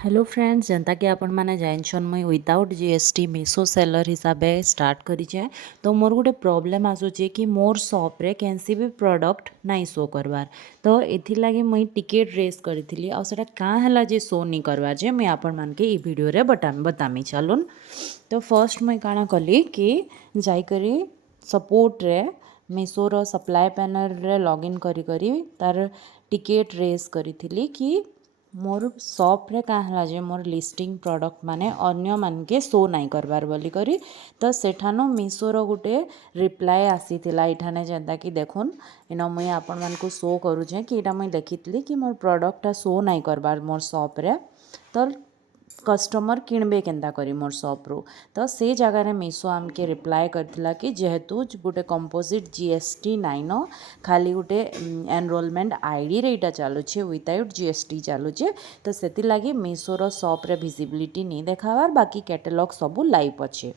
Hello friends, जनता कि आपण मैंने जानछन मुई विदाउट जीएसटी मीशो सेलर हिसाब से स्टार्ट करी जाए तो मोर गोटे प्रॉब्लम आसूचे कि मोर शॉप रे कैंसी भी प्रोडक्ट नाई शो करवार। तो एथि लगी मुई टिकेट रेस करी आ सेटा का हला जे शो नहीं करवार जे मुई आपण मान के ई वीडियो रे बतामी चलून। तो फर्स्ट मुई काना कली कि जाइकरी सपोर्ट रे मीशो रो सप्लाई पैनल रे लॉगिन करी तार टिकेट रेस करी कि मोर शॉप रे का हला जे मोर लिस्टिंग प्रोडक्ट माने अन्य मानके शो नाई करबार बोली करी। तो सेठानो मीशो रो गुटे रिप्लाय आसीथिला इठाने जेंता कि देखुन इनो मुई आपण मानकु शो करूछे कि इटा मुई देखितली कि मोर प्रोडक्टटा शो नाई करबार मोर शॉप रे। तो कस्टमर किणबे केन्ता करी मोर शॉप रू। तो से जगार मीशो आमके रिप्लाय करथिला कि जेहेतु गोटे कंपोजिट जीएसटी नाइन खाली गोटे एनरोलमेंट आईडी रे इटा चलुछे विदाउट जीएसटी चलुछे। तो सेति लागी मीशो रो शॉप रे विजिबिलिटी नहीं देखावार, बाकी कैटलॉग सबू लाइव अच्छे।